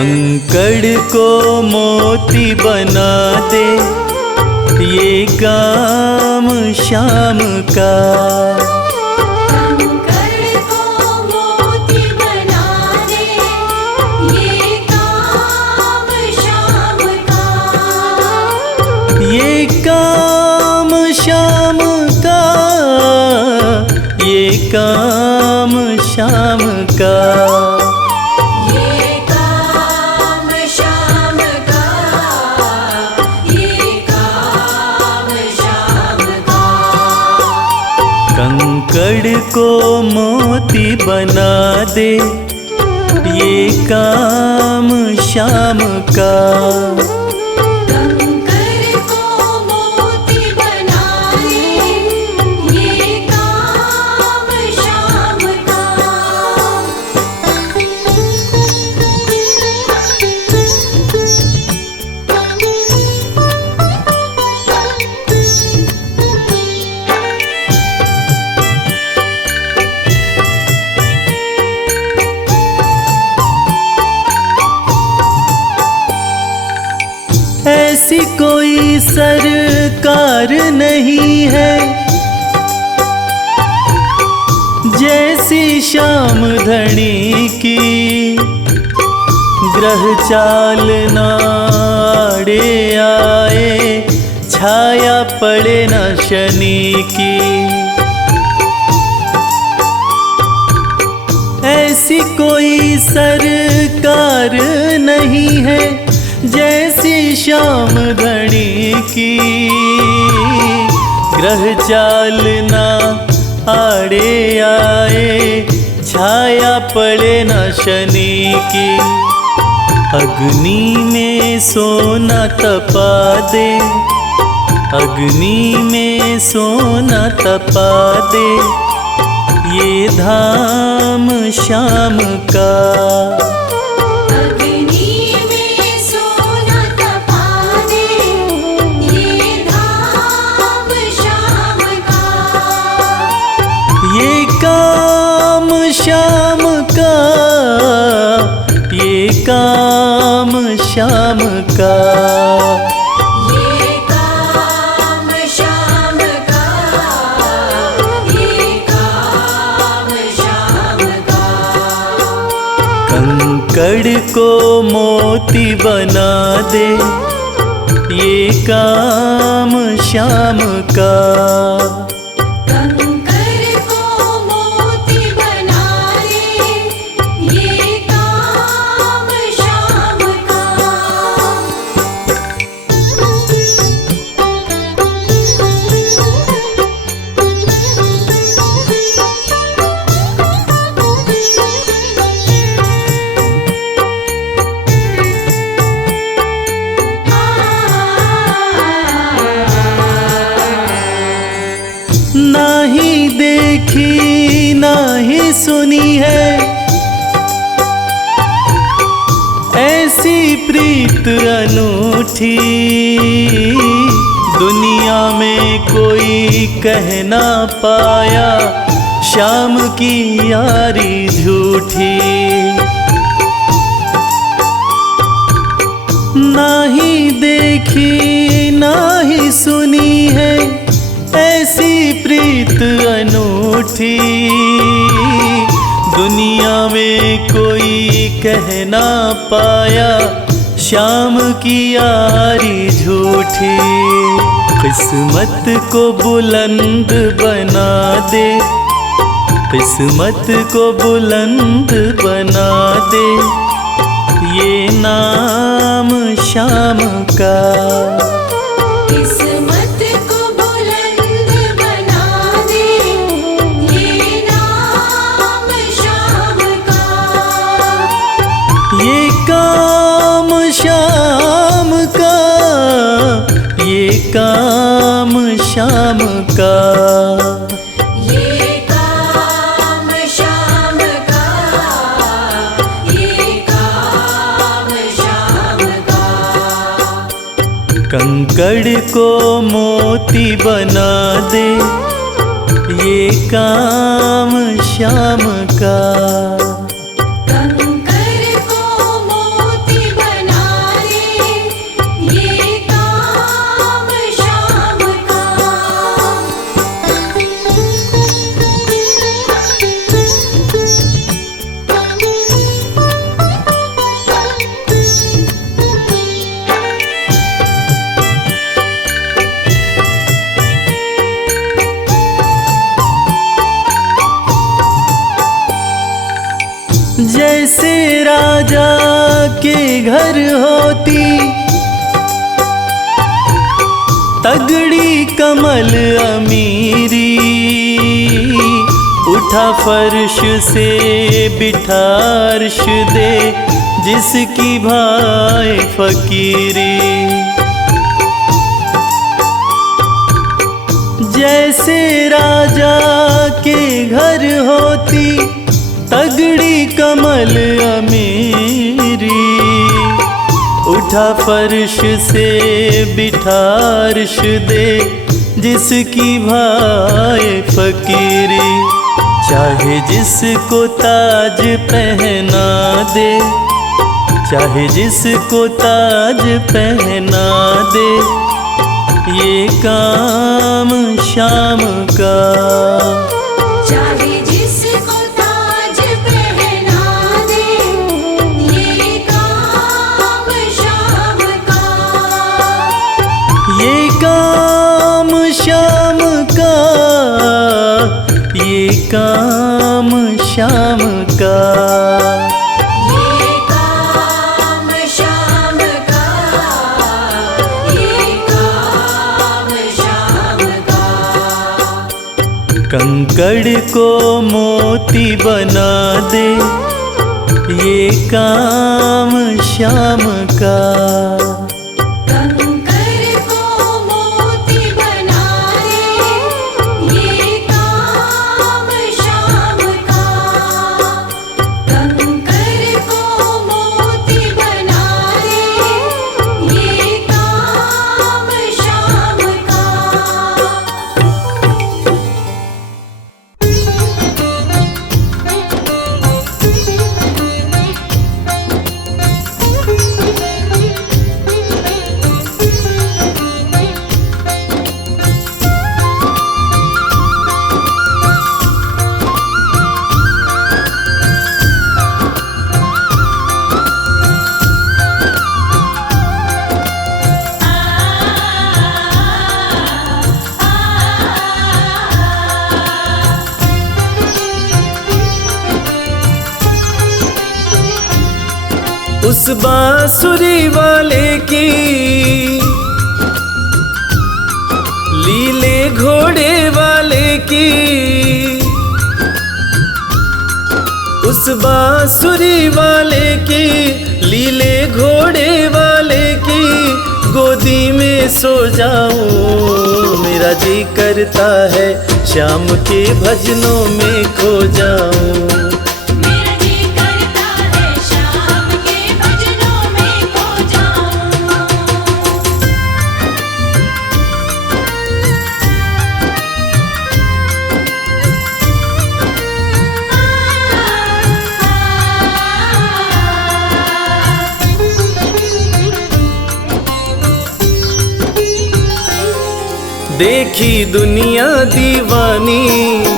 कंकड़ को मोती बना दे, ये काम शाम का। कंकड़ को मोती बना दे, ये काम शाम का। ये काम शाम का, ये काम शाम का। कंकड़ को मोती बना दे, ये काम शाम का। कंकड़ को मोती बना दे, ये काम शाम का। ऐसी कोई सरकार नहीं है जैसी श्याम धनी की। ग्रह चाल नाड़े आए, छाया पड़े न शनि की। ऐसी कोई सरकार नहीं है जैसी श्याम धनी की। ग्रह चाल ना आड़े आए, छाया पड़े न शनि की। अग्नि में सोना तपा दे, अग्नि में सोना तपा दे, ये धाम शाम का। ये काम शाम का, ये काम शाम का। ये काम शाम का, ये काम शाम का। कंकड़ को मोती बना दे, ये काम शाम का। नाही देखी नाही सुनी है ऐसी प्रीत अनूठी। दुनिया में कोई कह ना पाया, शाम की यारी झूठी। नाही देखी नाही सुनी है ऐसी प्रीत अनूठी। दुनिया में कोई कह ना पाया, शाम की यारी झूठी। किस्मत को बुलंद बना दे, किस्मत को बुलंद बना दे, ये नाम शाम का। किस्मत को बुलंद बना दे, ये नाम शाम का। ये काम शाम का, ये काम शाम का। ये काम शाम का, ये काम शाम का। कंकड़ को मोती बना दे, ये काम शाम का। कंकड़ को मोती के घर होती तगड़ी कमल अमीरी, उठा फर्श से बिठा अर्श दे जिसकी भाई फकीरी। जैसे राजा के घर होती तगड़ी कमल अमीरी, उठा फर्श से बिठा अर्श दे जिसकी भाई फकीरी। चाहे जिसको ताज पहना दे, चाहे जिसको ताज पहना दे, ये काम शाम का। चाहे जिसको ताज पहना दे, ये काम शाम का। ये काम शाम का, ये काम शाम का। ये काम शाम का, ये काम शाम का। कंकड़ को मोती बना दे, ये काम शाम का। कंकर को मोती बना दे, ये काम शाम का। कंकर को मोती बना दे, ये काम शाम का। उस बांसुरी वाले की लीले घोड़े वाले की, उस बांसुरी वाले की लीले घोड़े वाले की गोदी में सो जाऊं। मेरा जी करता है शाम के भजनों में खो जाऊं। मेरा जी करता है शाम के भजनों में खो जाऊं। देखी दुनिया दीवानी,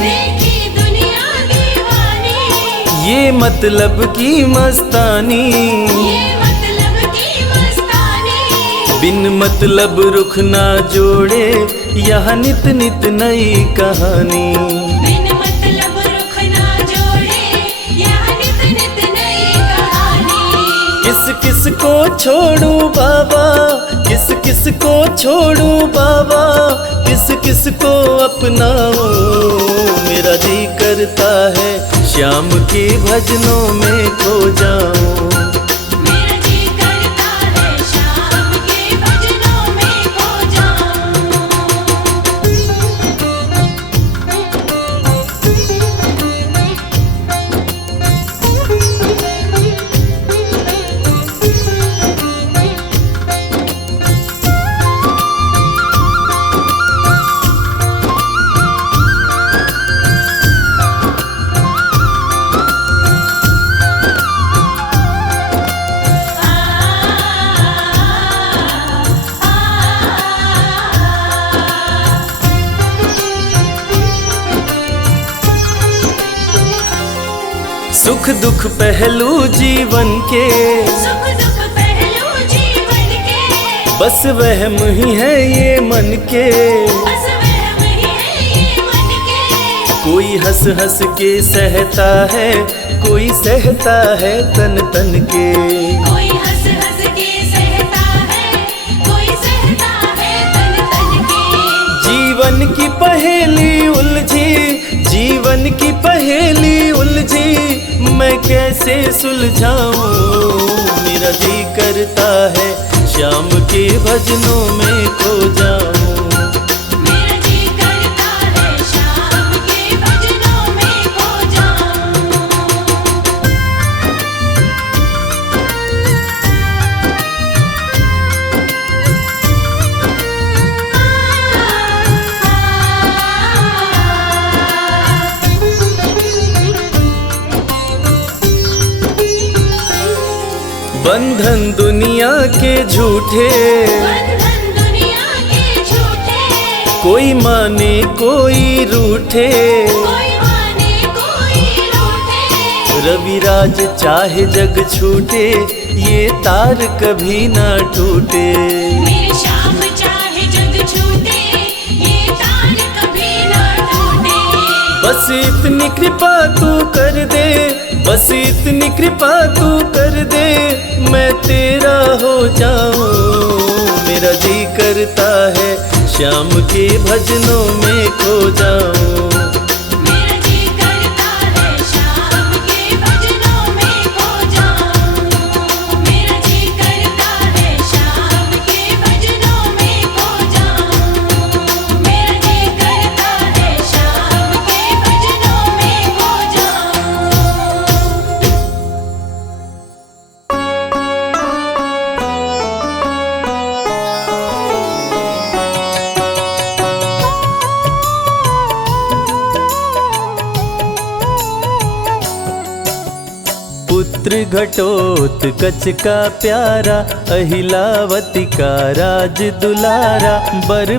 देखी दुनिया दीवानी, ये मतलब की मस्तानी, ये मतलब की मस्तानी। बिन मतलब रुख ना जोड़े यहाँ नित नित नई कहानी। बिन मतलब रुख ना जोड़े, यहाँ नित नित नई कहानी। किस किस को छोड़ूं बाबा, किस किस को छोड़ूं बाबा, किस किस को अपनाऊं। मेरा जी करता है श्याम के भजनों में खो जाऊं। मेरा जी करता है शाम के भजनों में खो जाऊं। सुख दुख पहलू जीवन के, सुख दुख पहलू जीवन के, बस वहम ही है ये मन के। बस वहम ही है ये मन के। कोई हंस हंस के सहता है, कोई सहता है तन तन के। कोई कैसे सुलझाऊं। मेरा जी करता है श्याम के भजनों में खो जाऊं। मेरा जी करता है शाम के भजनों में खो जाऊं। बंधन दुनिया के झूठे, बंधन दुनिया के झूठे, कोई माने कोई रूठे। कोई माने कोई रूठे। रविराज चाहे जग छूटे, ये तार कभी ना टूटे। मेरे श्याम चाहे जग छूटे, ये तार कभी ना टूटे। बस इतनी कृपा तू कर दे, बस इतनी कृपा तू कर दे, मैं तेरा हो जाऊं। मेरा जी करता है श्याम के भजनों में खो जाऊं। मेरा जी करता है शाम के भजनों में खो जाऊं। मेरा जी करता है शाम के भजनों में खो जाऊं। मेरा जी करता है शाम के भजनों में खो जाऊं। पुत्र घटोत्कच का प्यारा, अहिलावती का राज दुलारा। बर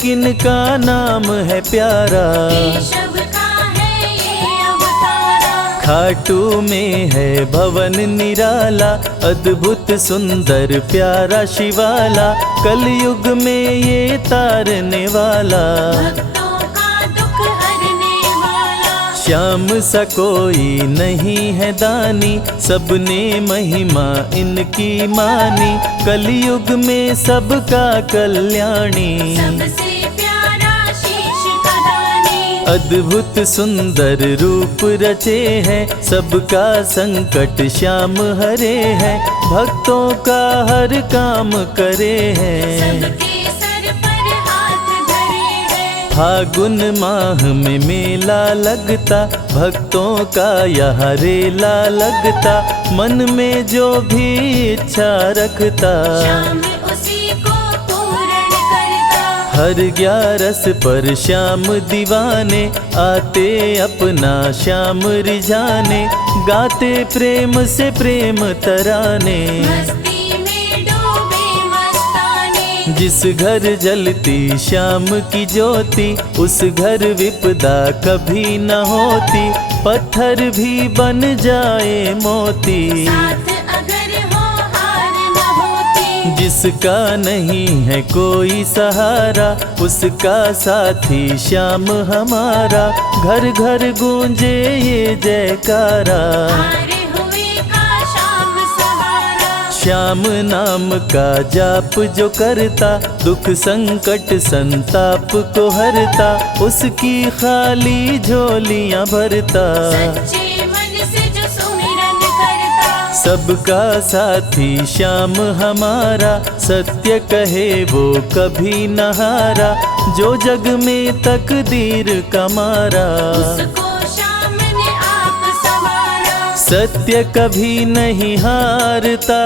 किनका नाम है प्यारा, केशव का है ये अवतारा। खाटू में है भवन निराला, अद्भुत सुंदर प्यारा शिवाला। कलयुग में ये तारने वाला, भक्तों का दुख हरने वाला। श्याम सा कोई नहीं है दानी, सबने महिमा इनकी मानी। कलयुग में सबका कल्याणी, सबसे प्यारा शीश का दानी। अद्भुत सुंदर रूप रचे हैं, सबका संकट श्याम हरे हैं। भक्तों का हर काम करे हैं, सबके सर पर हाथ धरे हैं। फागुन माह में मेला लगता, भक्तों का यहाँ रेला लगता। मन में जो भी इच्छा रखता, श्याम उसी को पूर्ण करता। हर 11 पर श्याम दीवाने, आते अपना श्याम रिझाने। गाते प्रेम से प्रेम तराने, मस्ती में डूबे मस्ताने। जिस घर जलती श्याम की ज्योति, उस घर विपदा कभी न होती। पत्थर भी बन जाए मोती, साथ अगर हो हार न होती। जिसका नहीं है कोई सहारा, उसका साथी श्याम हमारा। घर घर गूंजे ये जयकारा, हारे हुए का श्याम सहारा। श्याम नाम का जाप जो करता, दुख संकट संताप को हरता। उसकी खाली झोलियां भरता, सच्चे मन से जो सुमिरन करता। सबका साथी श्याम हमारा। सत्य कहे वो कभी न हारा, जो जग में तकदीर का मारा। उसको श्याम ने आप संवारा। सत्य कभी नहीं हारता,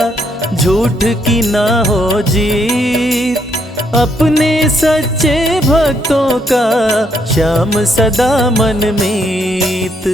झूठ की ना हो जीत। अपने सच्चे भक्तों का श्याम सदा मन मीत।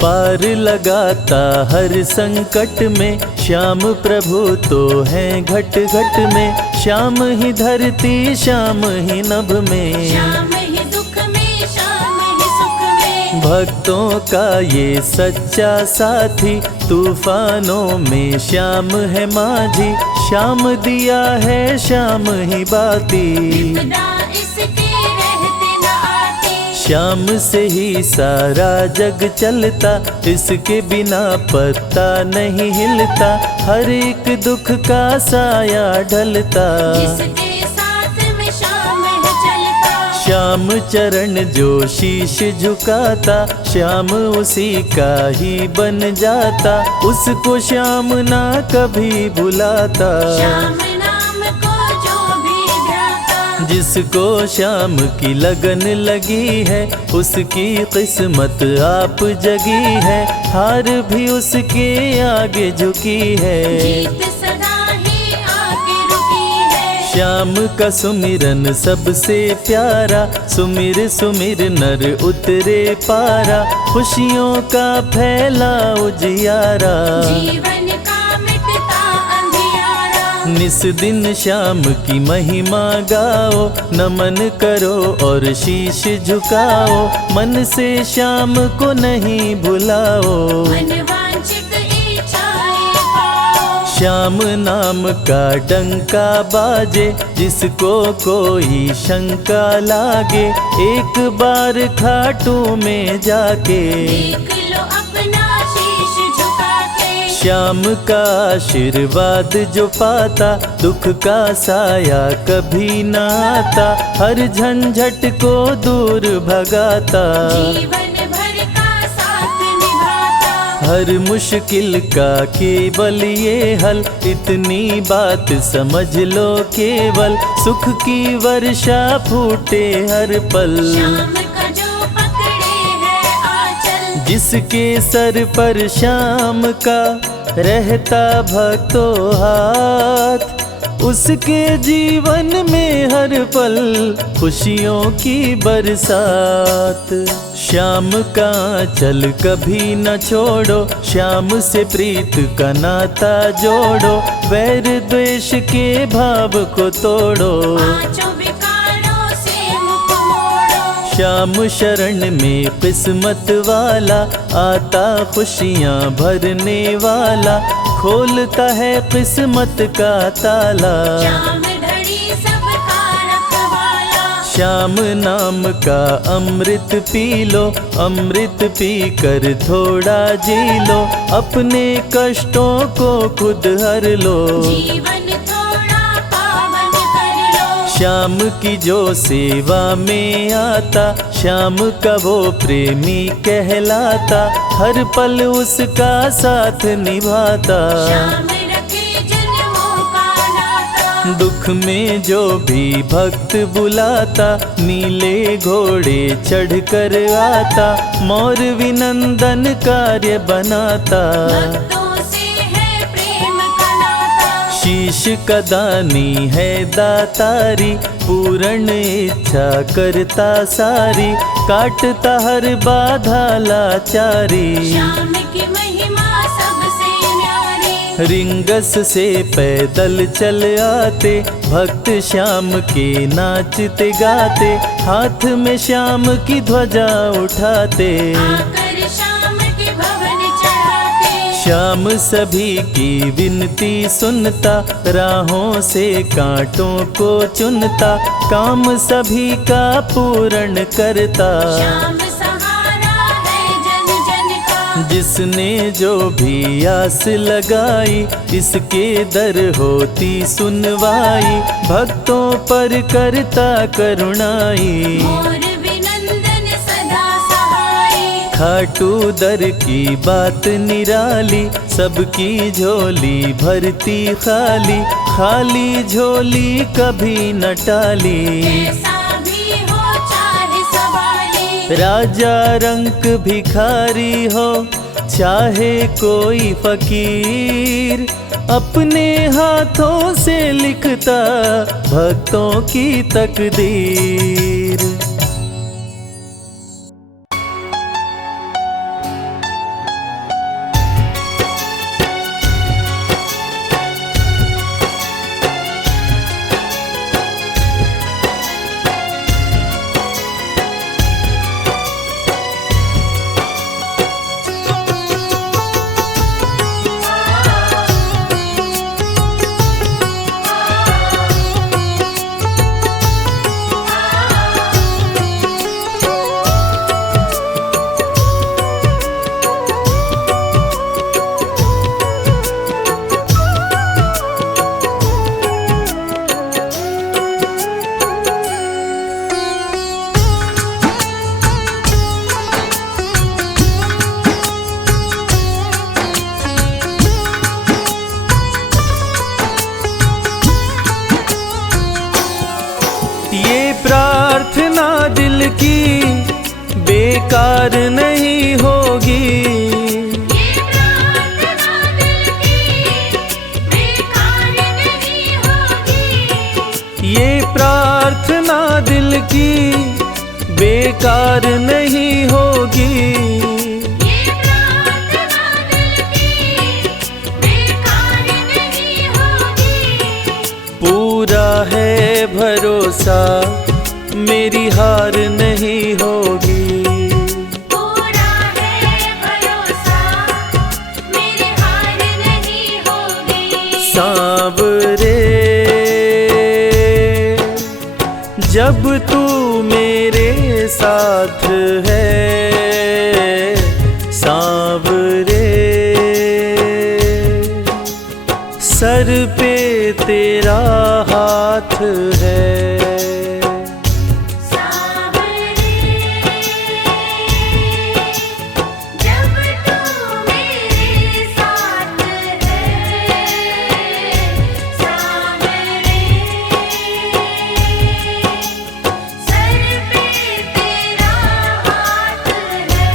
पार लगाता हर संकट में, श्याम प्रभु तो हैं घट घट में। श्याम ही धरती श्याम ही नभ में, श्याम ही दुख में श्याम ही सुख में। भक्तों का ये सच्चा साथी। तूफानों में श्याम है माझी, श्याम दिया है श्याम ही बाती। विपदा इसके रहते न आती। श्याम से ही सारा जग चलता, इसके बिना पत्ता नहीं हिलता। हर एक दुख का साया ढलता, जिसके साथ में श्याम है चलता। श्याम चरण जो शीश झुकाता, श्याम उसी का ही बन जाता, उसको श्याम ना कभी भुलाता। श्याम नाम को जो भी ध्याता, जिसको श्याम की लगन लगी है, उसकी किस्मत आप जगी है, हार भी उसके आगे झुकी है। जीत सदा ही आके रुकी है। श्याम का सुमिरन सबसे प्यारा, सुमिर सुमिर नर उतरे पारा, खुशियों का फैला उजियारा। जीवन का मिटता अंधियारा, निस दिन श्याम की महिमा गाओ, नमन करो और शीश झुकाओ, मन से श्याम को नहीं भुलाओ। मनवांछित इच्छाएं पाओ। श्याम नाम का डंका बाजे, जिसको कोई शंका लागे, एक बार खाटू में जाके देख लो अपना शीश झुका के। श्याम का आशीर्वाद जो पाता, दुख का साया कभी न आता, हर झंझट को दूर भगाता। जीवन भर का साथ निभाता, हर मुश्किल का केवल ये हल, इतनी बात समझ लो केवल, सुख की वर्षा फूटे हर पल। श्याम का जो पकड़े है आंचल, जिसके सर पर श्याम का रहता भक्तों हाथ, उसके जीवन में हर पल खुशियों की बरसात। श्याम का आंचल कभी न छोड़ो, श्याम से प्रीत का नाता जोड़ो, वैर द्वेष के भाव को तोड़ो। पांचों विकारों से मुख मोड़ो। श्याम शरण में किस्मत वाला, आता खुशियाँ भरने वाला, खोलता है किस्मत का ताला। श्याम धड़ी सबका रखवाला, श्याम नाम का अमृत पी लो, अमृत पी कर थोड़ा जी लो, अपने कष्टों को खुद हर लो। जीवन थोड़ा पावन कर लो। श्याम की जो सेवा में आता, श्याम का वो प्रेमी कहलाता, हर पल उसका साथ निभाता। श्याम रखे जन्मों का नाता, दुख में जो भी भक्त बुलाता, नीले घोड़े चढ़ कर आता, मोर विनंदन कार्य बनाता। भक्तों से है प्रेम का नाता, शीश का दानी है दातारी, पूर्ण इच्छा करता सारी, काटता हर बाधा लाचारी। श्याम की महिमा सबसे न्यारी, रिंगस से पैदल चल आते, भक्त श्याम के नाचते गाते, हाथ में श्याम की ध्वजा उठाते। आकर श्याम के भवन चढ़ाते। श्याम सभी की विनती सुनता, राहों से कांटों को चुनता, काम सभी का पूर्ण करता। श्याम सहारा है जन जन का, जिसने जो भी आस लगाई, इसके दर होती सुनवाई, भक्तों पर करता करुणाई। मोर विनंदन सदा सहाई, खाटू दर की बात निराली, सबकी झोली भरती खाली, खाली झोली कभी न टाली। कैसा भी हो चाहे सवाली, राजा रंक भिखारी हो, चाहे कोई फकीर, अपने हाथों से लिखता भक्तों की तकदीर। की बेकार नहीं होगी। ये प्रार्थना दिल की बेकार नहीं होगी। ये प्रार्थना दिल की बेकार नहीं होगी। ये प्रार्थना दिल की बेकार नहीं होगी। पूरा है भरोसा मेरी हार नहीं होगी। पूरा है भरोसा मेरी हार नहीं होगी। सांवरे जब तू मेरे साथ है, सांवरे सर पे तेरा हाथ है। सांवरे जब तू मेरे साथ है, सांवरे सर पे तेरा हाथ है।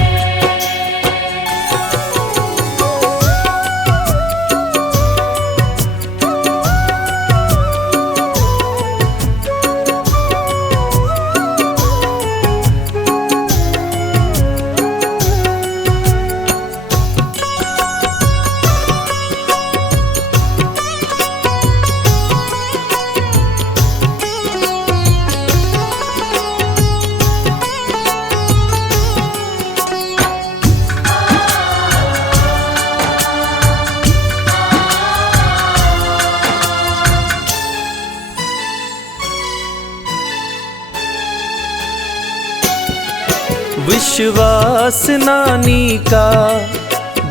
विश्वास नानी का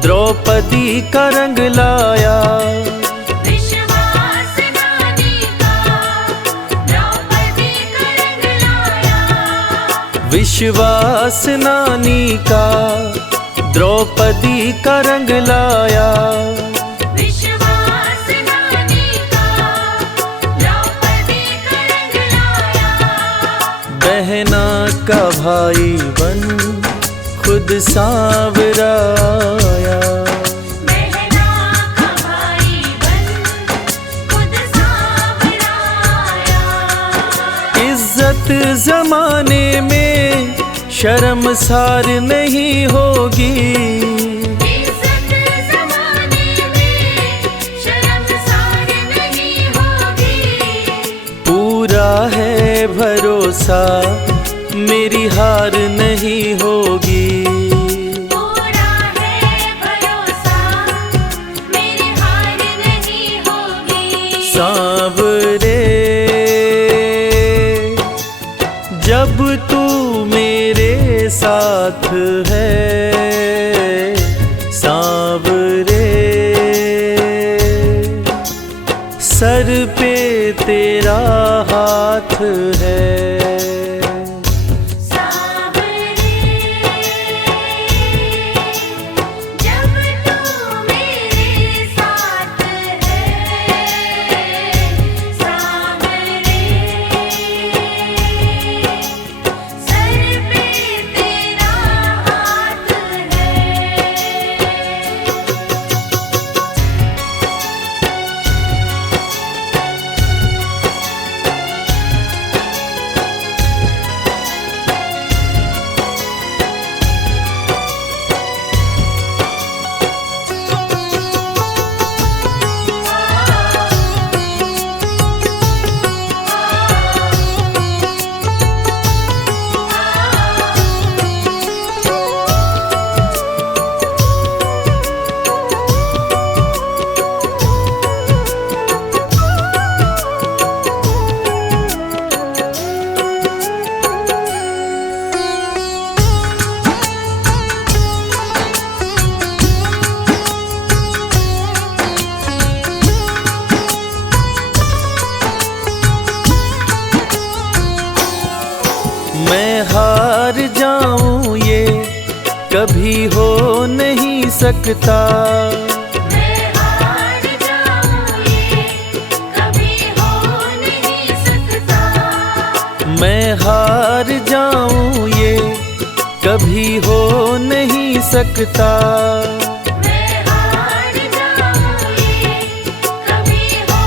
द्रौपदी का रंग लाया। विश्वास नानी का द्रौपदी का रंग लाया। विश्वास नानी का द्रौपदी का रंग लाया। विश्वास नानी का द्रौपदी का रंग लाया। बहना का भाई बन खुद सांवरा आया। बहना का भाई बन खुद सांवरा आया। इज्जत जमाने में शर्मसार नहीं होगी। इज्जत ज़माने में शर्मसार नहीं होगी। पूरा है भरोसा मेरी हार नहीं होगी। पूरा है भरोसा मेरी हार नहीं होगी। सांवरे जब तू मेरे साथ है, सांवरे सर पे तेरा हाथ है। सांवरे जब तू मेरे साथ है, सांवरे सर पे तेरा हाथ है। मैं हार जाऊं ये कभी हो नहीं सकता। मैं हार जाऊं ये कभी हो नहीं सकता। मैं हार हार जाऊं ये कभी हो नहीं सकता। मैं हार जाऊं ये कभी हो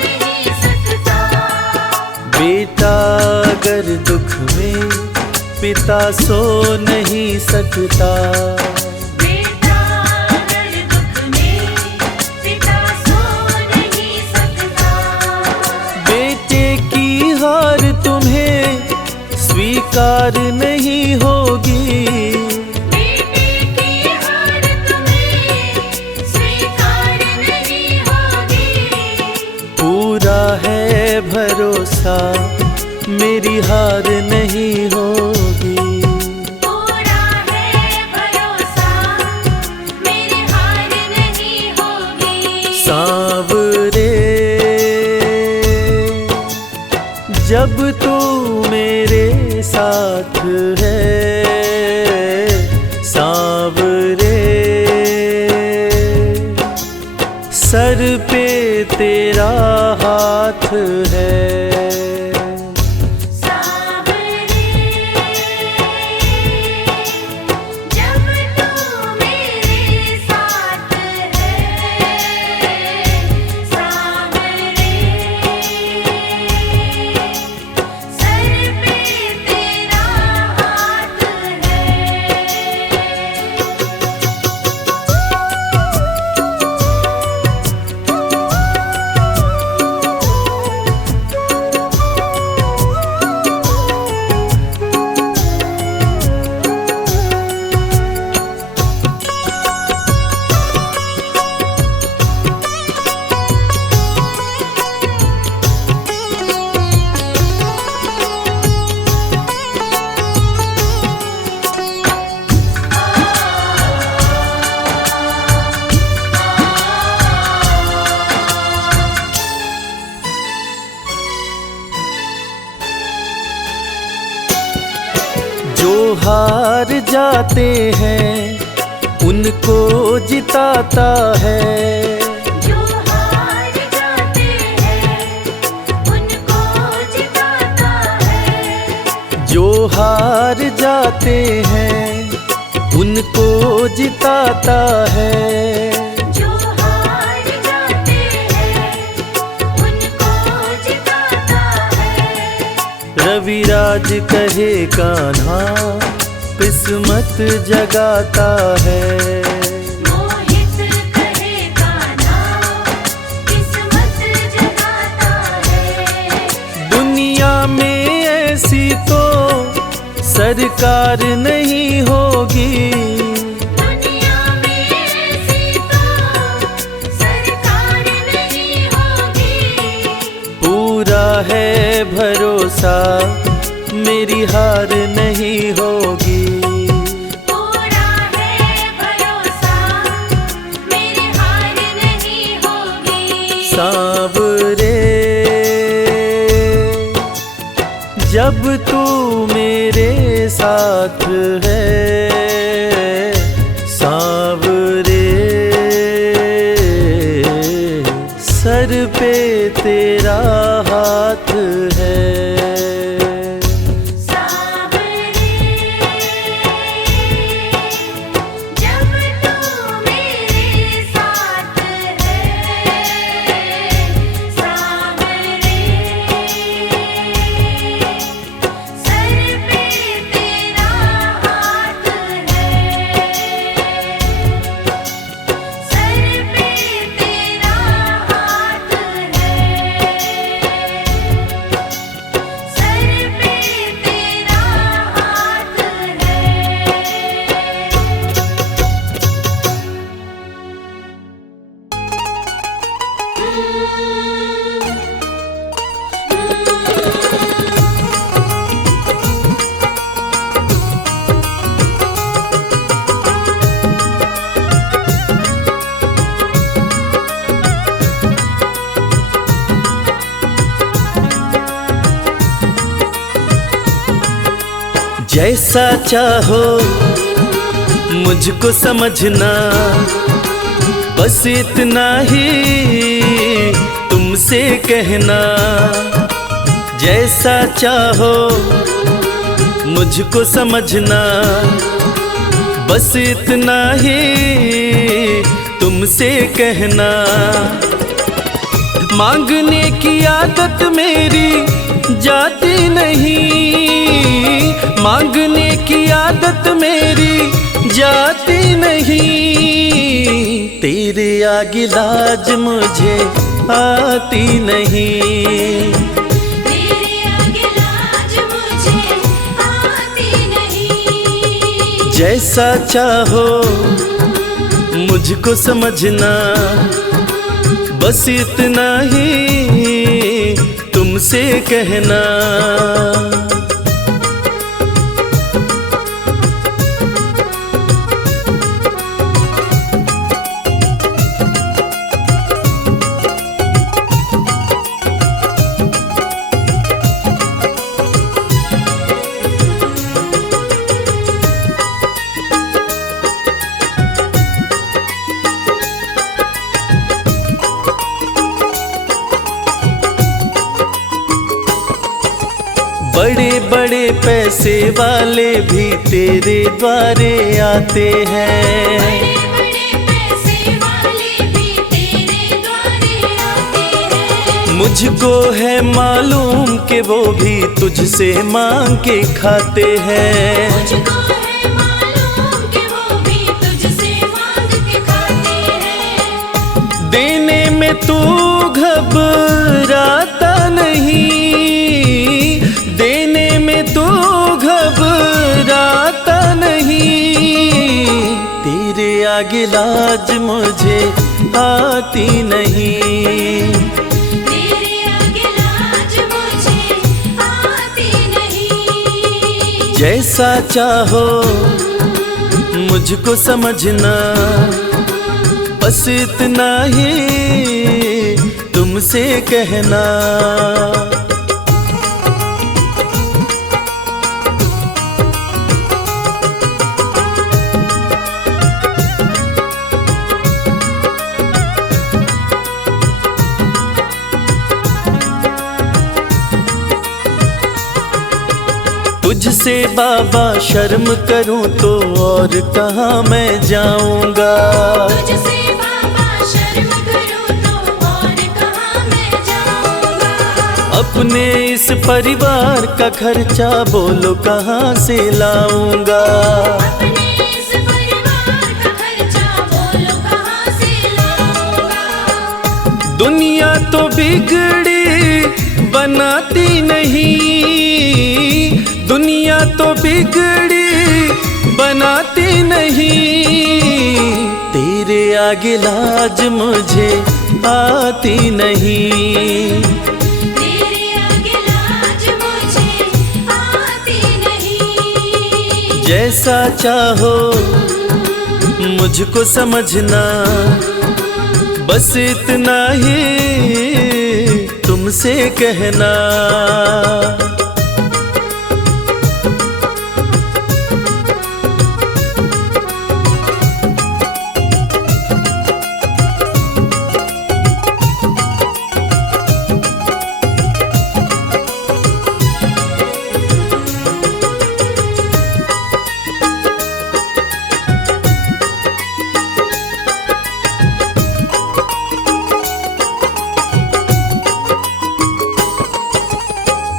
नहीं सकता। बेटा अगर दुख में पिता सो नहीं सकता। बेटा अगर दुख में पिता सो नहीं सकता। बेटे की हार तुम्हें स्वीकार नहीं होगी। बेटे की हार तुम्हें स्वीकार नहीं होगी। पूरा है भरोसा मेरी हार नहीं होगी। पूरा है भरोसा मेरी हार नहीं होगी। सांवरे जब तू मेरे साथ है, सांवरे सर पे तेरा हाथ है। जब तू मेरे साथ है, सांवरे सर पे तेरा हाथ है। जो हार जाते हैं उनको जिताता है। जो हार जाते हैं उनको जिताता है। जो हार जाते हैं उनको जिताता है। जो हार जाते हैं उनको जिताता है। रविराज कहे कान्हा किस्मत जगाता है। मोहित कहे कान्हा किस्मत जगाता है। दुनिया में ऐसी तो सरकार नहीं होगी। दुनिया में ऐसी तो सरकार नहीं होगी। पूरा है भरोसा मेरी हार नहीं होगी। पूरा है भरोसा मेरी हार नहीं होगी। सांवरे जब तू मेरे साथ है, सांवरे सर पे तेरा हाथ है। जब तू मेरे साथ है, सांवरे सर पे तेरा हाथ है। सर पे तेरा हाथ है। सर पे तेरा हाथ है। जैसा चाहो मुझको समझना, बस इतना ही तुमसे कहना। जैसा चाहो मुझको समझना, बस इतना ही तुमसे कहना। मांगने की आदत मेरी जाती नहीं, मांगने की आदत मेरी जाती नहीं। तेरे आगे लाज मुझे आती नहीं, तेरे आगे लाज मुझे आती नहीं। जैसा चाहो मुझको समझना, बस इतना ही तुमसे कहना। बड़े बड़े पैसे वाले भी तेरे द्वारे आते हैं, बड़े बड़े पैसे वाले भी तेरे द्वारे आते हैं। मुझको है मालूम कि वो भी तुझसे मांग के खाते हैं। मुझको है मालूम कि वो भी तुझसे मांग के खाते हैं। देने में तू घबराता नहीं, देने में तू घबराता नहीं। तेरे आगे लाज मुझे आती नहीं, तेरे आगे लाज मुझे आती नहीं। जैसा चाहो मुझको समझना, बस इतना ही तुमसे कहना। तुझसे बाबा शर्म करूं तो और कहाँ मैं जाऊंगा। तुझसे बाबा शर्म करूं तो और कहाँ मैं जाऊंगा। अपने इस परिवार का खर्चा बोलो कहाँ से लाऊंगा। अपने इस परिवार का खर्चा बोलो कहाँ से लाऊंगा। दुनिया तो बिगड़ी बनाती नहीं, दुनिया तो बिगड़ी बनाती नहीं। तेरे आगे लाज मुझे आती नहीं, तेरे आगे लाज मुझे आती नहीं। जैसा चाहो मुझको समझना, बस इतना ही तुमसे कहना।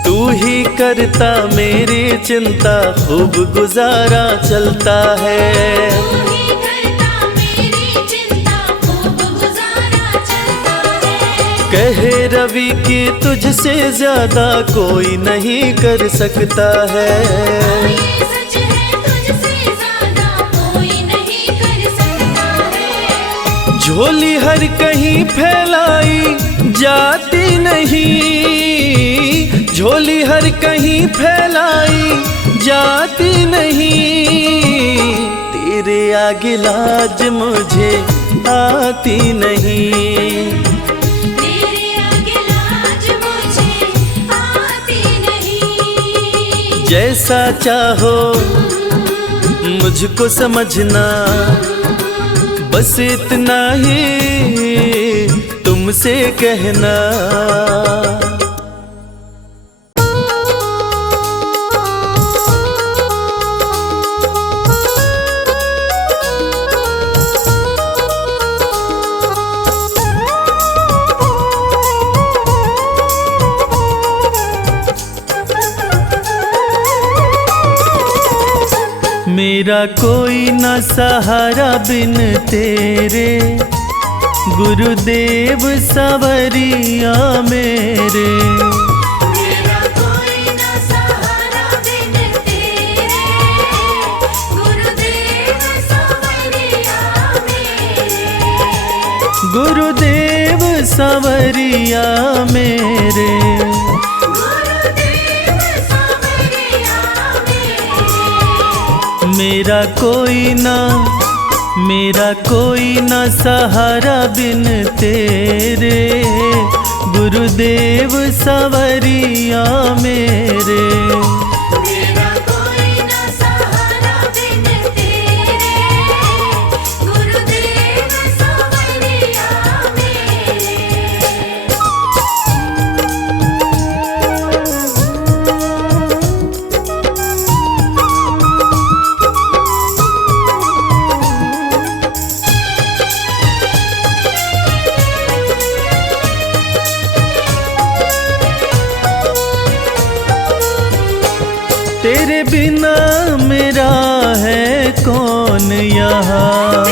तू ही करता मेरी चिंता, खूब गुजारा चलता है। तू ही करता मेरी चिंता, खूब गुजारा चलता है। कहे रवि कि तुझसे ज्यादा कोई नहीं कर सकता है। ये सच है, तुझसे ज्यादा कोई नहीं कर सकता है। झोली हर कहीं फैलाई जाती नहीं, झोली हर कहीं फैलाई जाती नहीं। तेरे आगे लाज मुझे आती नहीं, तेरे आगे लाज मुझे आती नहीं। जैसा चाहो मुझको समझना, बस इतना ही तुमसे कहना। मेरा कोई न सहारा बिन तेरे, गुरुदेव सवरिया मेरे। मेरा कोई न सहारा बिन तेरे, गुरुदेव सवरिया मेरे। गुरुदेव सवरिया मेरे। गुरुदेव सवरिया मेरे। मेरा कोई न सहारा बिन तेरे, गुरुदेव सवरिया मेरे। मेरा कोई न सहारा बिन तेरे, गुरुदेव सवरिया मेरे। तेरे बिना मेरा है कौन यहाँ,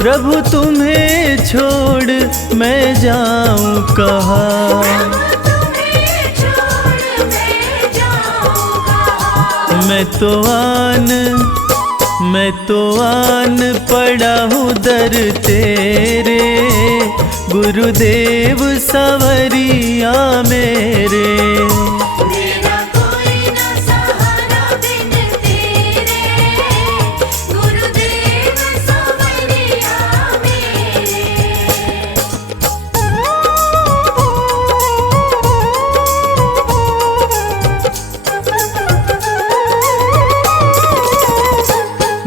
प्रभु तुम्हें छोड़ मैं जाऊं कहाँ। मैं तो आन पड़ा हूँ दर तेरे, गुरुदेव सवरिया मेरे। मेरा कोई न सहारा बिन तेरे, गुरुदेव सवरिया मेरे।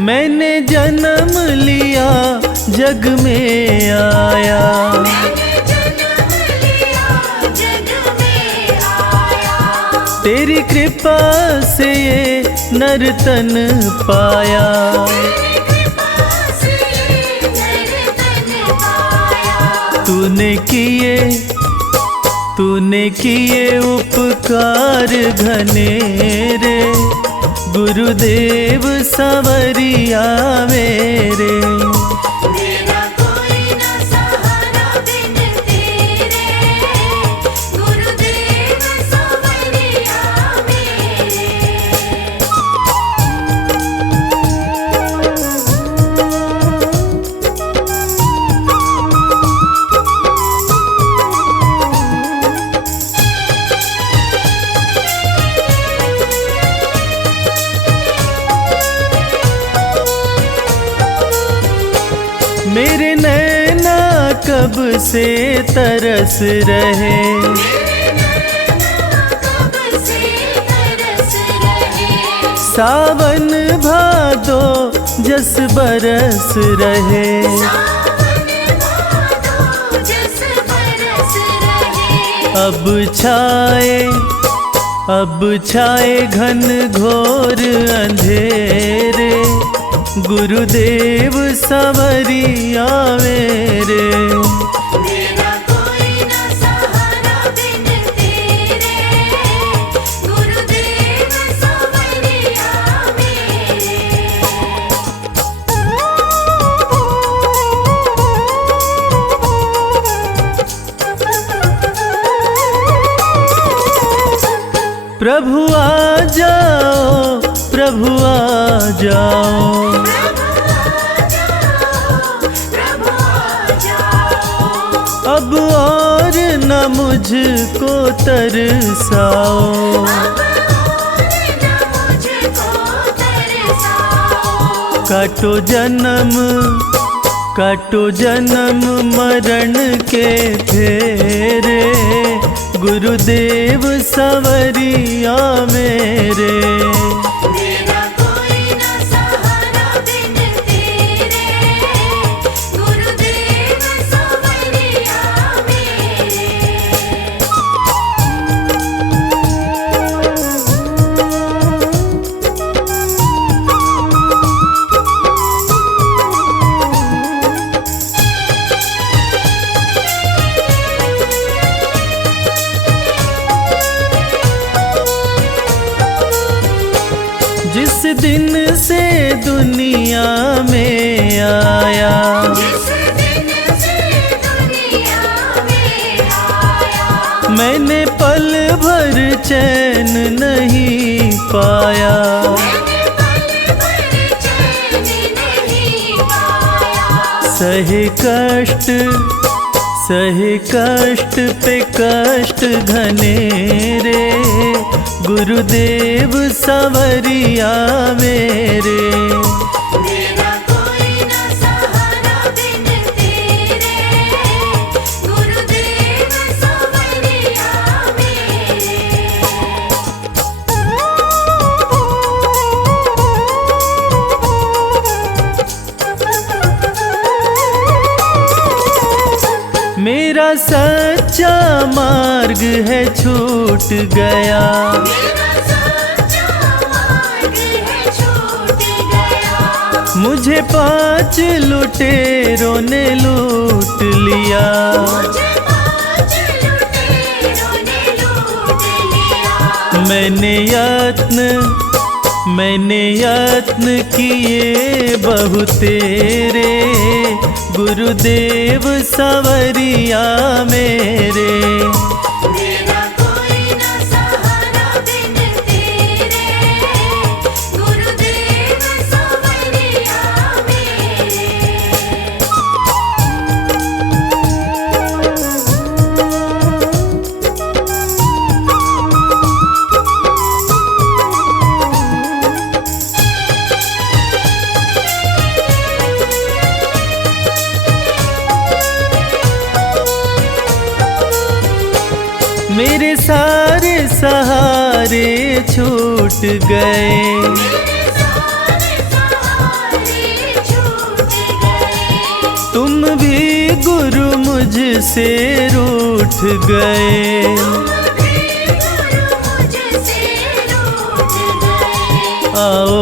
मैंने जन्म लिया जग में आया, मैंने जन्म लिया जग में आया। तेरी कृपा से ये नर्तन पाया। तेरी कृपा से नर्तन पाया। तूने किए उपकार घनेरे, गुरुदेव सवरिया मेरे। मेरा कोई न सहारा बिन तेरे, गुरुदेव सवरिया मेरे। मेरे नैना कब से तरस रहे, मेरे नैना कब से तरस रहे। सावन भादो जस बरस रहे। सावन भादो जस बरस रहे। अब छाए घन घोर अंधेरे, गुरुदेव सवरिया मेरे। मेरा कोई न सहारा बिन तेरे, गुरुदेव सवरिया मेरे। प्रभु आ जाओ, प्रभु आ जाओ। प्रभु आ जाओ। अब और न मुझको तरसाओ, अब और न मुझको तरसाओ। काटो जन्म मरण के फेरे, गुरुदेव सवरिया मेरे। मेरा कोई न सहारा बिन तेरे, गुरुदेव सवरिया मेरे। से दुनिया में आया, जिस दिन से दुनिया में आया, मैंने पल भर चैन नहीं पाया। मैंने पल भर चैन नहीं पाया। सहे कष्ट पे कष्ट घने रे, गुरुदेव सवरिया मेरे। मेरा कोई ना सहारा बिन तेरे, गुरुदेव सवरिया मेरे। मेरा सच्चा मार्ग है छूट गया, मेरा सच्चा मार्ग है छूट गया। मुझे 5 लुटेरों ने लूट लिया। मुझे 5 लुटेरों ने लूट लिया। मैंने यत्न किए बहु तेरे, गुरुदेव सवरिया मेरे। मेरा कोई ना सहारा बिन तेरे, गुरुदेव सवरिया मेरे। मेरे सारे सहारे छूट गए, मेरे सारे सहारे छूट गए। तुम भी गुरु मुझसे रूठ गए। तुम भी गुरु मुझसे रूठ गए। आओ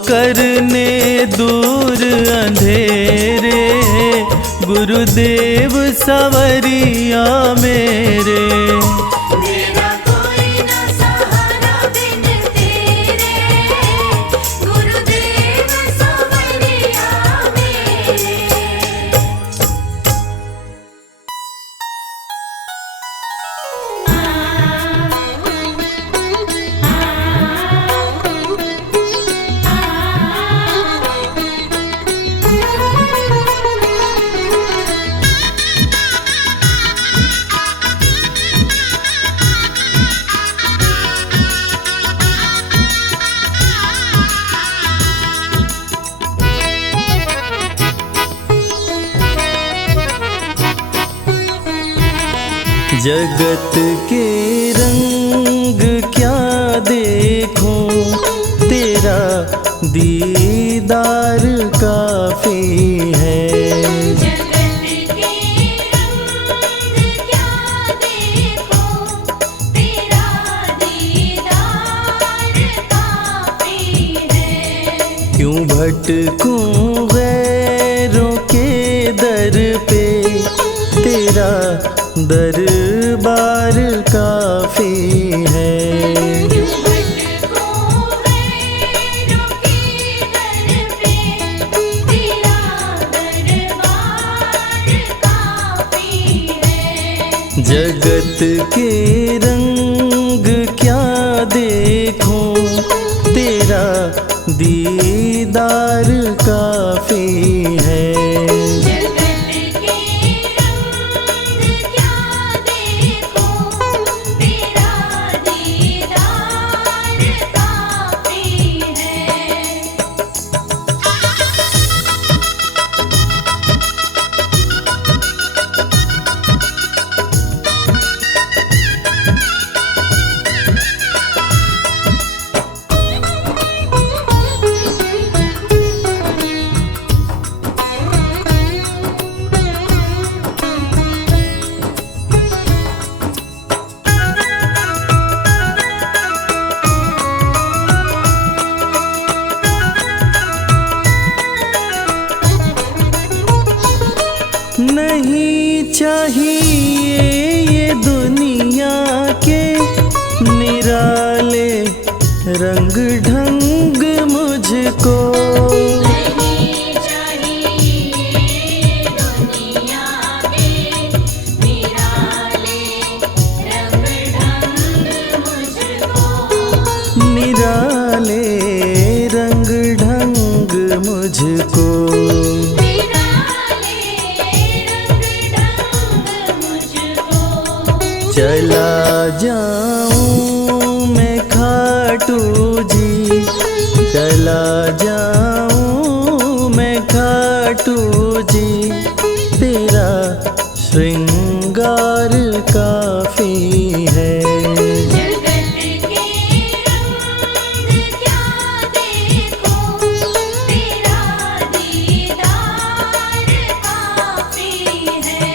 करने दूर अंधेरे, गुरुदेव सवरिया मेरे। मेरा कोई ना सहारा बिन तेरे, गुरुदेव सवरिया मेरे। जगत के रंग क्या देखूं, तेरा दीदार काफी है। जगत के रंग क्या देखूं, तेरा दीदार काफी है। क्यों भटकूं गैरों के दर पे, तेरा दरबार काफी है। क्यों भटकूं गैरों के दर पे, तेरा दरबार काफी है। जगत के रंग क्या देखूं, तेरा दीदार काफी है। जगत के रंग क्या देखूं, तेरा दीदार काफी है। नहीं चाहिए ये दुनिया के निराले रंग चला जाऊं मैं खाटू जी, चला जाऊं मैं खाटू जी, तेरा श्रृंगार काफी है। जगत के रंग क्या देखो, तेरा दीदार काफी है।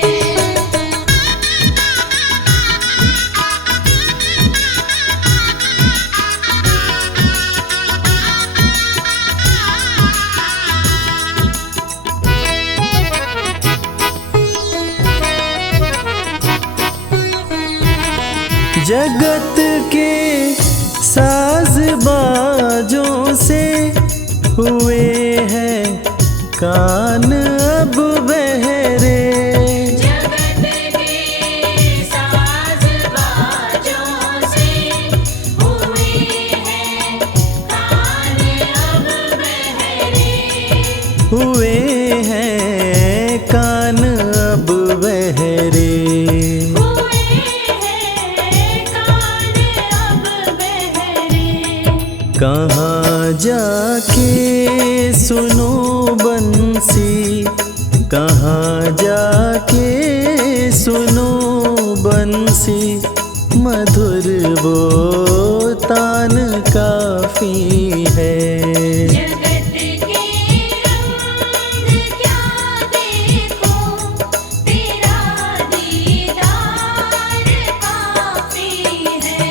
जगत के साज बाजों से हुए हैं कान अब बहरे, जगत के साज बाजों से हुए हैं कान अब बहरे, हुए हैं कान अब बहरे। हुए हैं कान अब बहरे। कहाँ जाके सुनो बंसी, कहाँ जाके सुनो बंसी, मधुर वो तान काफी है। जगत के रंग क्या देखो, तेरा दीदार काफी है।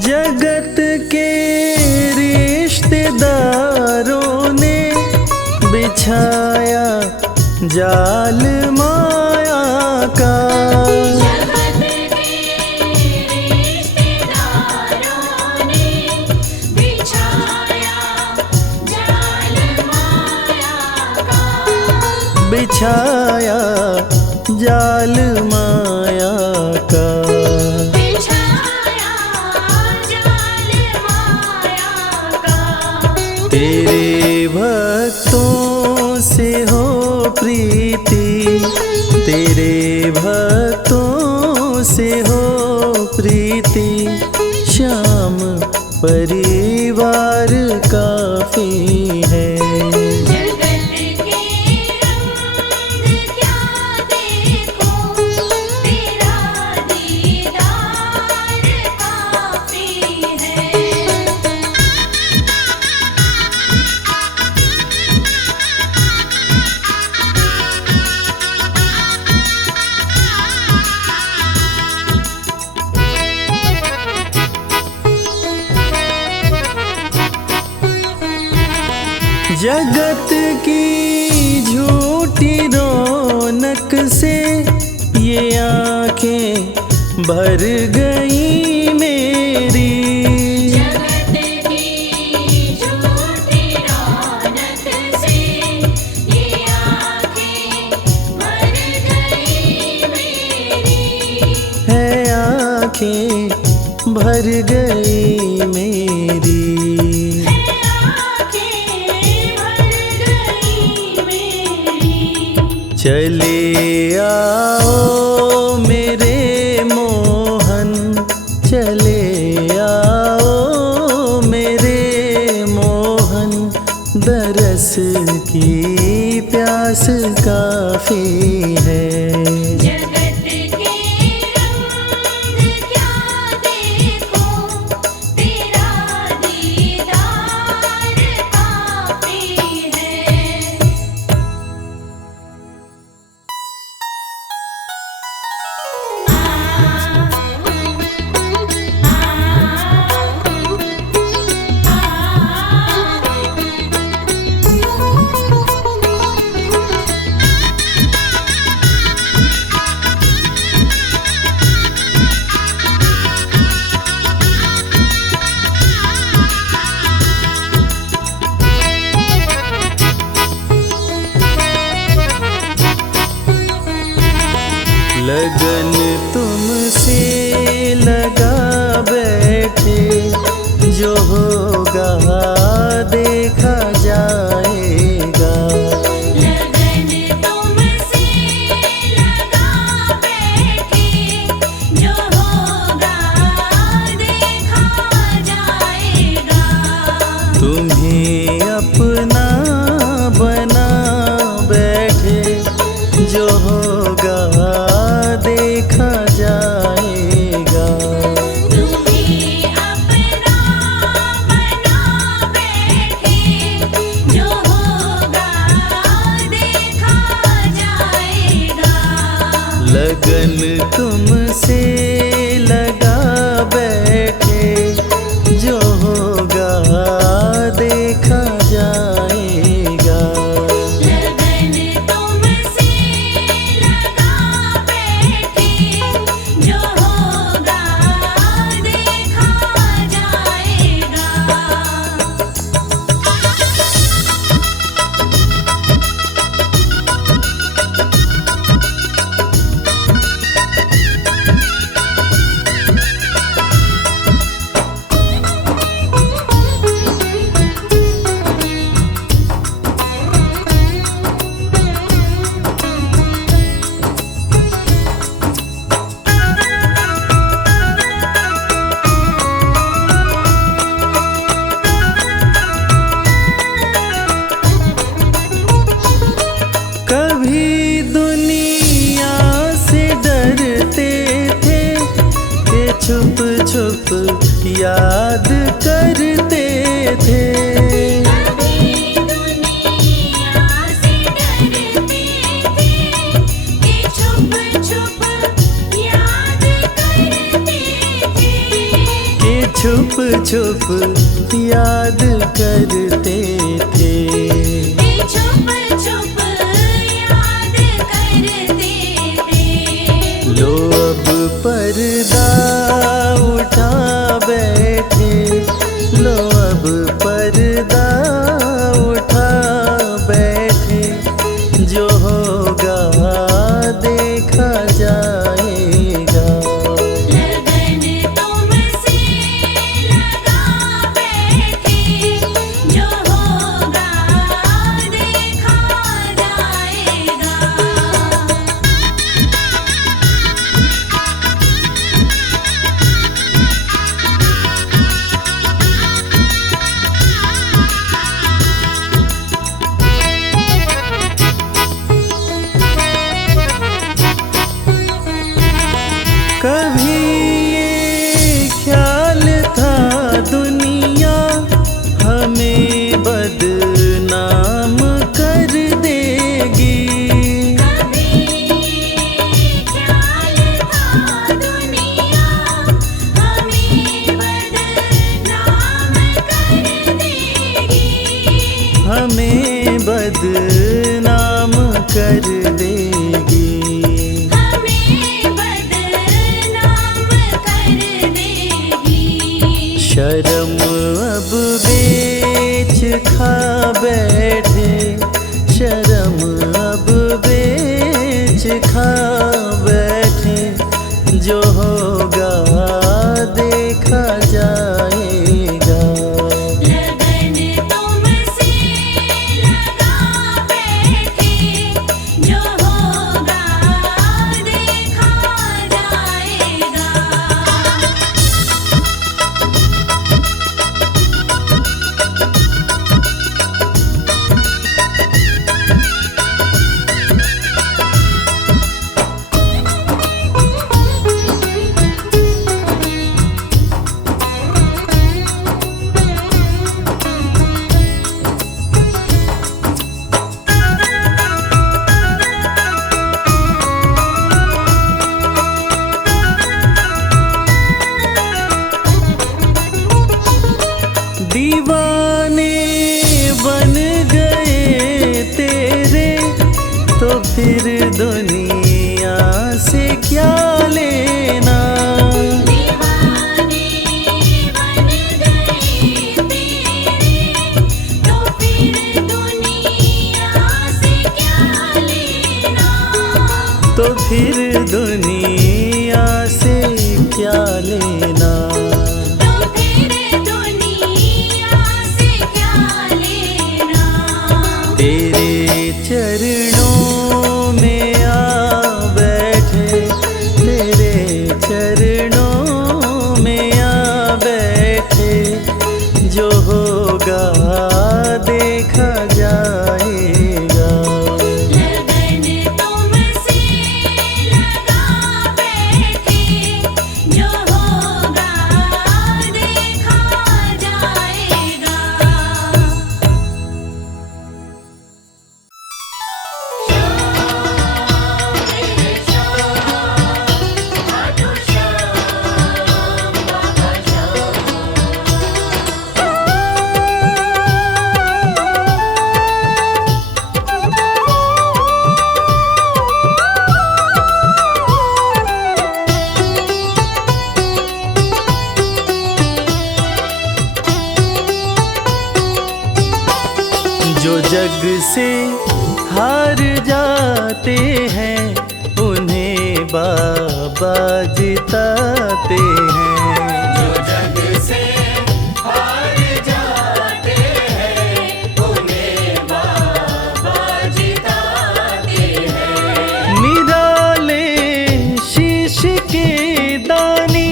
जगत के रिश्तेदारों ने बिछाया जाल माया का, जगत के रिश्तेदारों ने बिछाया जाल माया का, बिछाया जाल माया का। बिछाया जाल माया का। तेरे भक्तों से हो प्रीति, तेरे भक्तों से हो प्रीति, श्याम परिवार काफी है। जगत के रंग क्या देखो, तेरा दीदार काफी है। जगत की झूठी रौनक से ये आंखें भर गई मेरी, जगत की झूठी रौनक से ये आँखें भर गई मेरी, है आंखें भर गई मेरी। आँखें भर गई मेरी। चले आओ मेरे मोहन, चले आओ मेरे मोहन, दरस की प्यास काफी है। जगत के रंग क्या देखो, तेरा दीदार काफी है। लगन तुमसे लगा बैठे, जो होगा देखा जाएगा। लगन तुमसे लगा बैठे, जो होगा देखा जाएगा। कभी दुनिया से डरते थे कि छुप छुप याद करते थे। कभी दुनिया से डरते थे कि छुप छुप याद करते थे। कि छुप छुप याद करते थे। कि छुप छुप याद करते थे। लो अब पर्दा उठा बैठे, लो अब पर्दा उठा बैठे, जो होगा देखा जाएगा। लगन तुमसे लगा बैठे, जो होगा देखा जाएगा। कभी ये ख्याल था दुनिया हमें बदनाम कर देगी। कभी ख्याल था दुनिया हमें बदनाम कर देगी। हमें बदनाम कर देगी। हमें बदनाम कर देगी। शर्म अब बेच खा बैठे, शर्म अब बेच खा बैठे, जो होगा देखा जाएगा। लगन तुमसे लगा बैठे, जो होगा देखा जाएगा। दीवाने बन गए तेरे, तो फिर दुनिया से क्या लेना। दीवाने बन गए तेरे, तो फिर दुनिया से क्या लेना। तो फिर दुनिया से क्या लेना। तो फिर दुनिया से क्या लेना। तेरे चरणों में आ बैठे, तेरे चरणों में आ बैठे, जो होगा देखा जाएगा। लगन तुमसे लगा बैठे, जो होगा देखा जाएगा। जो जग से हार जाते हैं उन्हें बाबा जिताते हैं। जो जग से हार जाते हैं उन्हें बाबा जिताते हैं। निराले शीश के दानी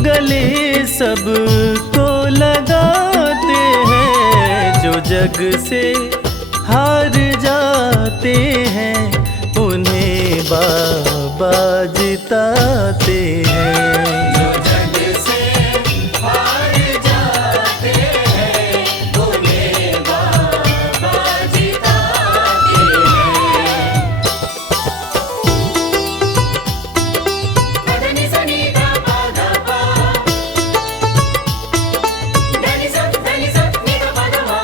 गले सबको लगाते हैं। जो जग से हार जाते हैं उन्हें बाबा जिताते हैं। जो जग से हार जाते हैं उन्हें बाबा जिताते हैं। पदनि सनि धा पा धा पा, धनि सा नि धा पा धा मा।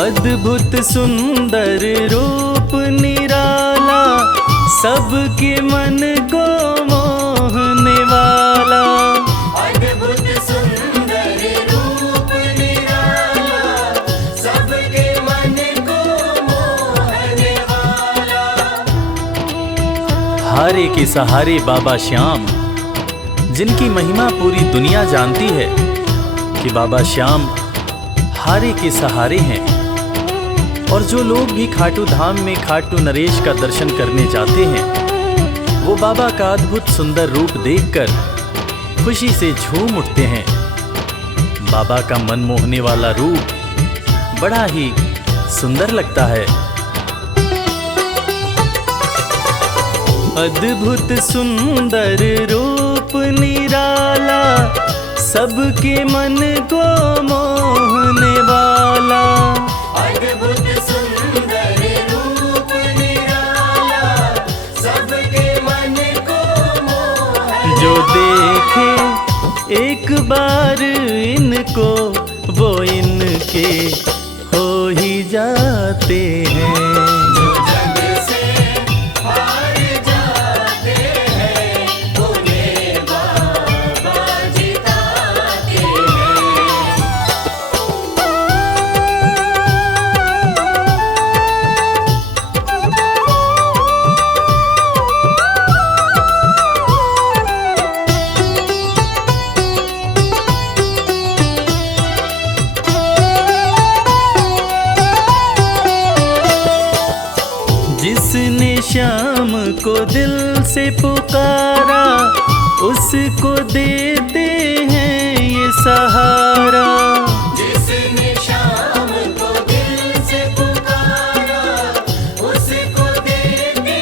अद्भुत सुंदर रूप निराला सबके मन को मोहने वाला। अद्भुत सुंदर रूप निराला सबके मन को मोहने वाला। हारे के सहारे बाबा श्याम, जिनकी महिमा पूरी दुनिया जानती है कि बाबा श्याम हारे के सहारे हैं। और जो लोग भी खाटू धाम में खाटू नरेश का दर्शन करने जाते हैं वो बाबा का अद्भुत सुंदर रूप देखकर खुशी से झूम उठते हैं। बाबा का मन मोहने वाला रूप बड़ा ही सुंदर लगता है। अद्भुत सुंदर रूप निराला सबके मन को मोहने वाला। अद्भुत सुंदर रूप निराला सबके मन को मोहने। जो देखे एक बार इनको वो इनके हो ही जाते हैं। जो जग से हार जाते हैं उन्हें बाबा जिताते हैं। जिसने श्याम को दिल से पुकारा उसको देते हैं ये सहारा। जिसने शाम को दिल से पुकारा उसको देते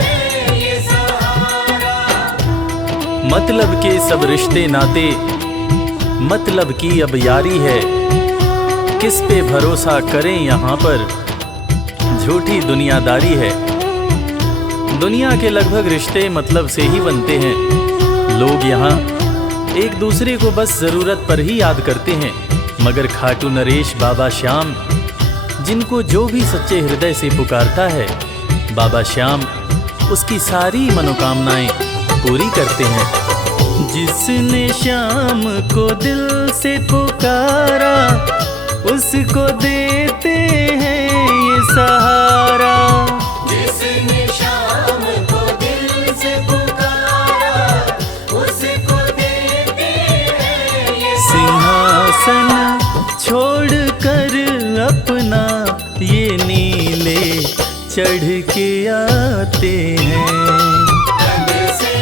हैं ये सहारा। मतलब के सब रिश्ते नाते मतलब की अब यारी है। किस पे भरोसा करें यहाँ पर झूठी दुनियादारी है। दुनिया के लगभग रिश्ते मतलब से ही बनते हैं। लोग यहाँ एक दूसरे को बस जरूरत पर ही याद करते हैं। मगर खाटू नरेश बाबा श्याम जिनको जो भी सच्चे हृदय से पुकारता है बाबा श्याम उसकी सारी मनोकामनाएं पूरी करते हैं। जिसने श्याम को दिल से पुकारा उसको देते हैं ये सहारा। जिसने शाम को दिल से पुकारा उसको देते हैं ये सिंहासन छोड़कर अपना ये नीले चढ़ के आते हैं। जग से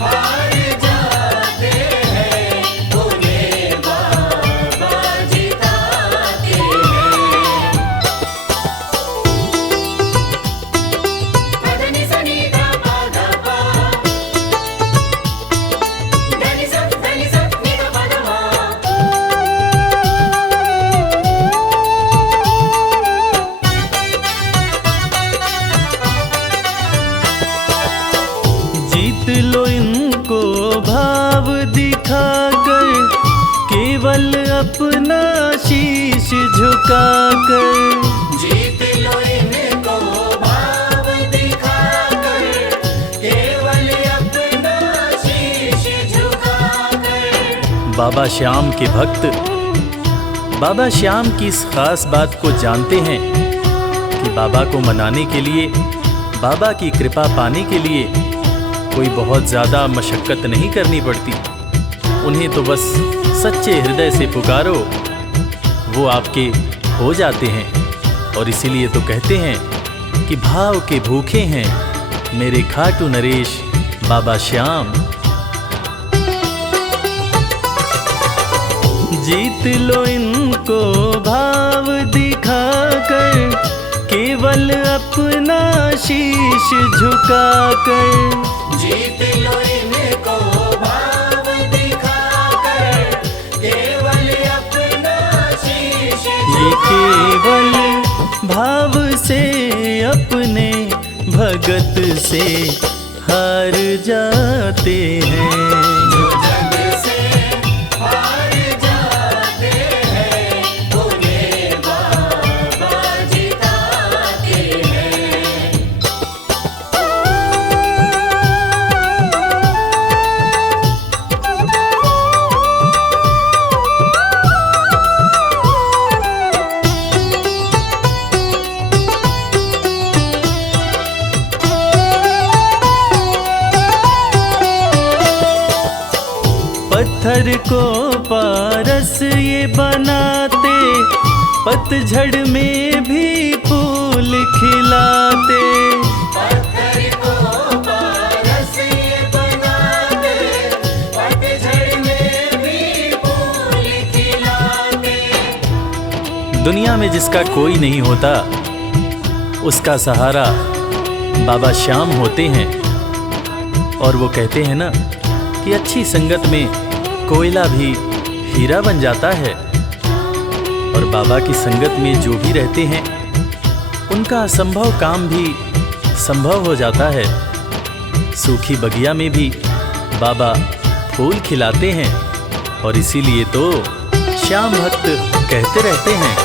हार जाते हैं उन्हें बाबा जिताते हैं। पदनि सनि धा पा धा पा, धनि सा नि धा पा धा मा। जीत लो इनको भाव दिखाकर केवल अपना शीश झुकाकर। जीत लो इनको भाव दिखाकर केवल बाबा श्याम के भक्त बाबा श्याम की इस खास बात को जानते हैं कि बाबा को मनाने के लिए, बाबा की कृपा पाने के लिए कोई बहुत ज़्यादा मशक्क़त नहीं करनी पड़ती। उन्हें तो बस सच्चे हृदय से पुकारो, वो आपके हो जाते हैं। और इसीलिए तो कहते हैं कि भाव के भूखे हैं मेरे खाटू नरेश बाबा श्याम। जीत लो इनको भाव दिखाकर, केवल अपना शीश झुकाकर। जीत लो इनको भाव दिखाकर, केवल अपना शीश ये केवल भाव से अपने भगत से हार जाते हैं। जो जग से हार जाते हैं, उन्हें बाबा जिताते हैं। पत्थर को पारस ये बनाते, पतझड़ में भी फूल खिलाते। पत्थर को पारस ये बनाते, पतझड़ में भी फूल खिलाते। दुनिया में जिसका कोई नहीं होता, उसका सहारा बाबा श्याम होते हैं। और वो कहते हैं ना कि अच्छी संगत में कोयला भी हीरा बन जाता है। और बाबा की संगत में जो भी रहते हैं, उनका असंभव काम भी संभव हो जाता है। सूखी बगिया में भी बाबा फूल खिलाते हैं। और इसीलिए तो श्याम भक्त कहते रहते हैं,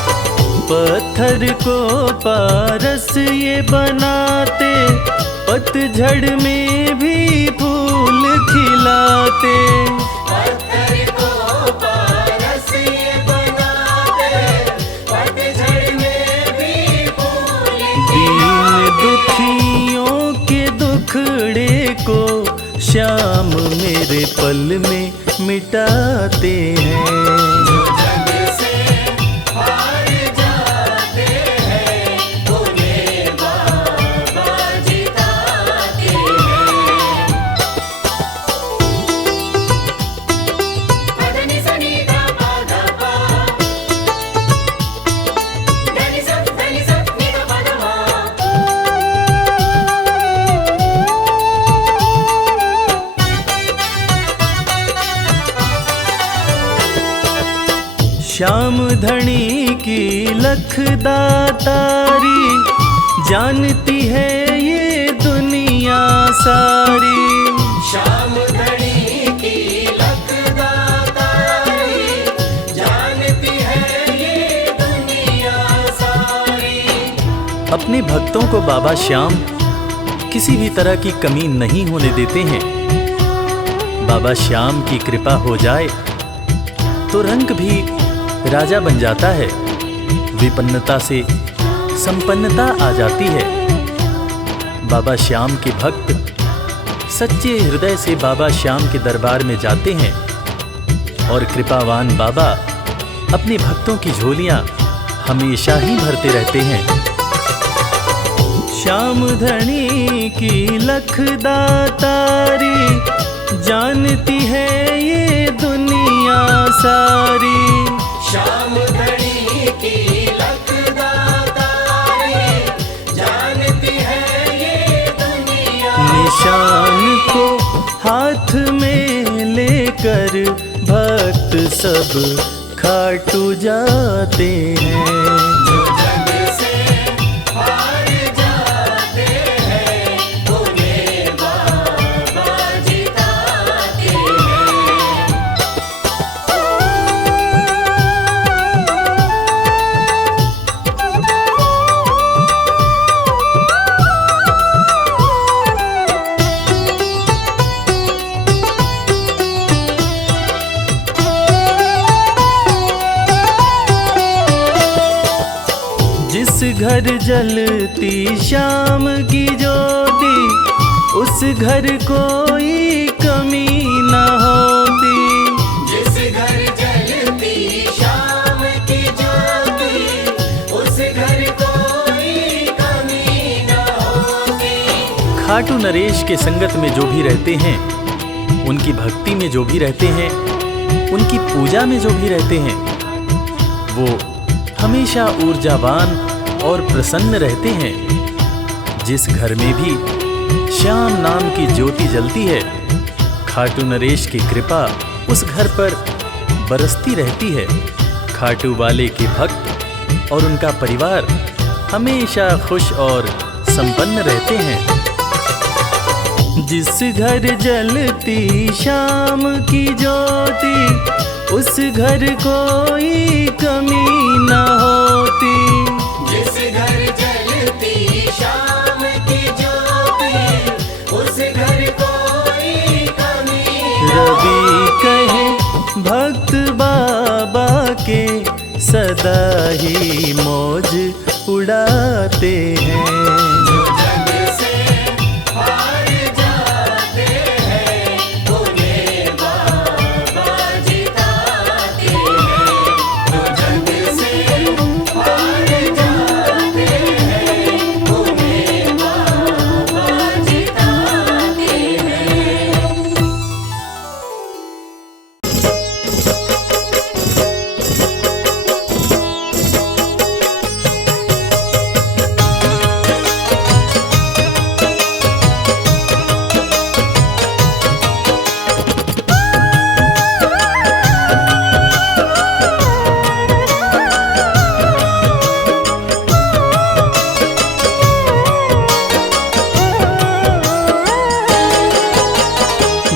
पत्थर को पारस ये बनाते, पतझड़ में भी फूल खिलाते। पत्थर को पारस ये बनाते, पतझड़ में भी फूल दीन दुखियों के दुखड़े को श्याम मेरे पल में मिटाते हैं। जो जग से हार जाते हैं, उन्हें बाबा जिताते हैं। पदनि सनि दा पा दा पा, धनि सा नि दा पा दा मा। श्याम धनी की लखदातारी, जानती है ये दुनिया सारी। श्याम धनी की लखदातारी, जानती है ये दुनिया सारी। अपने भक्तों को बाबा श्याम किसी भी तरह की कमी नहीं होने देते हैं। बाबा श्याम की कृपा हो जाए तो रंग भी राजा बन जाता है। विपन्नता से संपन्नता आ जाती है। बाबा श्याम के भक्त सच्चे हृदय से बाबा श्याम के दरबार में जाते हैं। और कृपावान बाबा अपने भक्तों की झोलियां हमेशा ही भरते रहते हैं। श्याम धनी की लखदातारी, जानती है ये दुनिया सारी। श्याम धनी की लखदातारी, जानती है ये दुनिया। निशान को हाथ में लेकर भक्त सब खाटू जाते हैं। जो जग से हार जाते हैं, उन्हें बाबा जिताते हैं। घर जलती शाम की ज्योति, उस घर कोई कमी न होती। जिस घर जलती शाम की ज्योति, उस घर कोई कमी न होती। खाटू नरेश के संगत में जो भी रहते हैं, उनकी भक्ति में जो भी रहते हैं, उनकी पूजा में जो भी रहते हैं, वो हमेशा ऊर्जावान और प्रसन्न रहते हैं। जिस घर में भी श्याम नाम की ज्योति जलती है, खाटू नरेश की कृपा उस घर पर बरसती रहती है। खाटू वाले के भक्त और उनका परिवार हमेशा खुश और संपन्न रहते हैं। जिस घर जलती शाम की ज्योति, उस घर कोई कमी न होती। जिस घर जलती शाम की ज्योति, उस घर कोई कमी न रवि कहे भक्त बाबा के, सदा ही मौज उड़ाते हैं। जो जग से हार जाते हैं, उन्हें बाबा जिताते हैं। जो जग से हार जाते हैं, उन्हें बाबा जिताते हैं।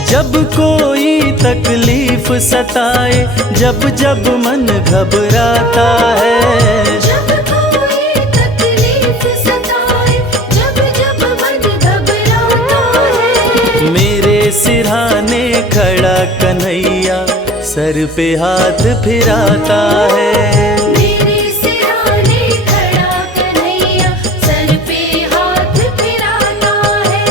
जब कोई तकलीफ सताए, जब जब मन घबराता है, जब कोई तकलीफ सताए, जब जब मन घबराता है, मेरे सिरहाने खड़ा कन्हैया सर पे हाथ फिराता है। मेरे सिरहाने खड़ा कन्हैया सर पे हाथ फिराता है।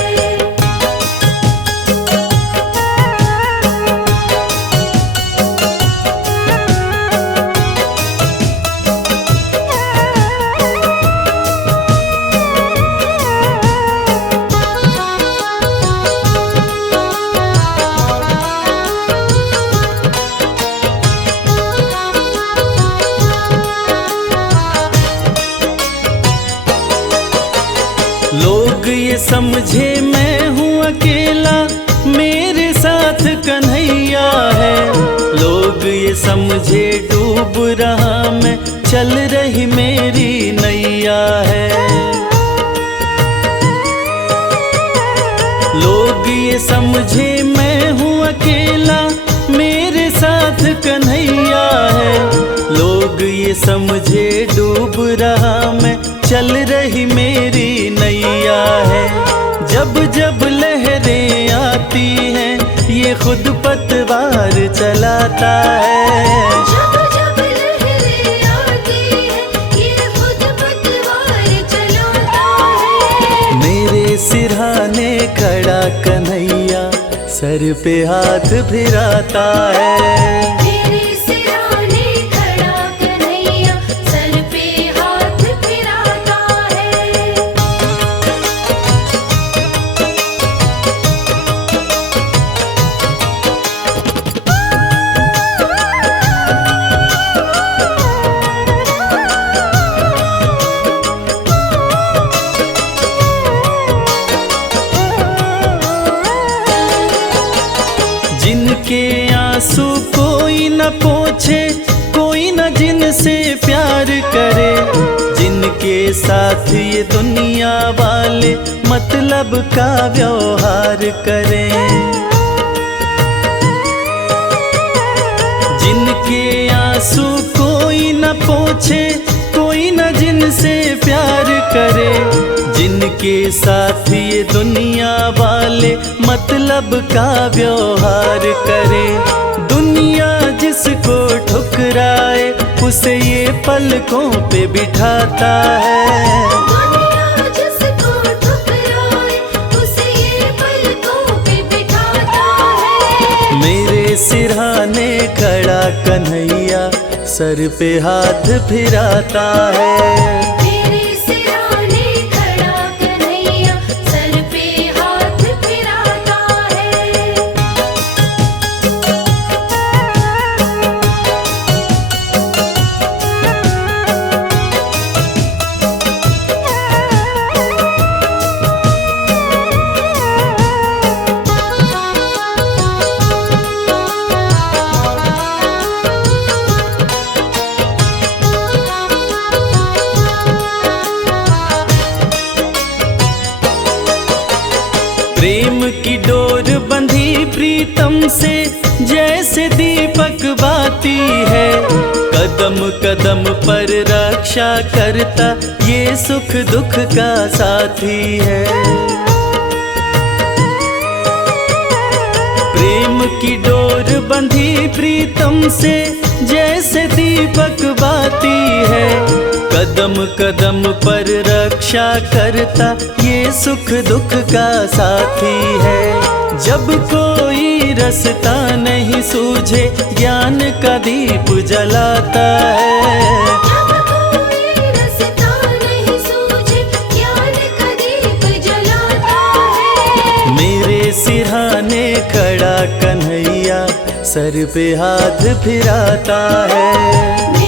लोग ये समझे मैं हूँ अकेला, मेरे साथ कन्हैया है। लोग ये समझे डूब रहा मैं, चल रही मेरी नैया है। लोग ये समझे मैं हूँ अकेला, मेरे साथ कन्हैया है। लोग ये समझे डूब रहा मैं, चल रही मेरी नैया है। जब जब लहरें आती हैं, ये खुद पतवार चलाता है। जब जब लहरें आती हैं, ये खुद पतवार चलाता है। मेरे सिरहाने खड़ा कन्हैया सर पे हाथ फिराता है। मेरे सिरहाने खड़ा कन्हैया सर पे हाथ फिराता है। जिनके आंसू कोई न पोछे, कोई न जिनसे प्यार करे, जिनके साथ ये दुनिया वाले मतलब का व्यवहार करें। जिनके आंसू कोई न पोछे, कोई न जिनसे प्यार करे, जिनके साथ ये दुनिया वाले मतलब का व्यवहार करे। दुनिया जिस जिसको ठुकराए उसे ये पलकों पे बिठाता है। दुनिया जिसको ठुकराए उसे ये पलकों पे बिठाता है। मेरे सिरहाने खड़ा कन्हैया सर पे हाथ फिराता है। मेरे सिरहाने खड़ा कन्हैया सर पे हाथ फिराता है। प्रेम की डोर बंधी प्रीतम से जैसे दीपक बाती है। कदम कदम पर रक्षा करता ये सुख दुख का साथी है। प्रेम की डोर बंधी प्रीतम से जैसे दीपक बाती है। कदम कदम पर रक्षा करता ये सुख दुख का साथी है। जब कोई रास्ता नहीं सूझे ज्ञान का दीप जलाता है। जब कोई रास्ता नहीं सूझे ज्ञान का दीप जलाता है। मेरे सिरहाने खड़ा कन्हैया सर पे हाथ फिराता है।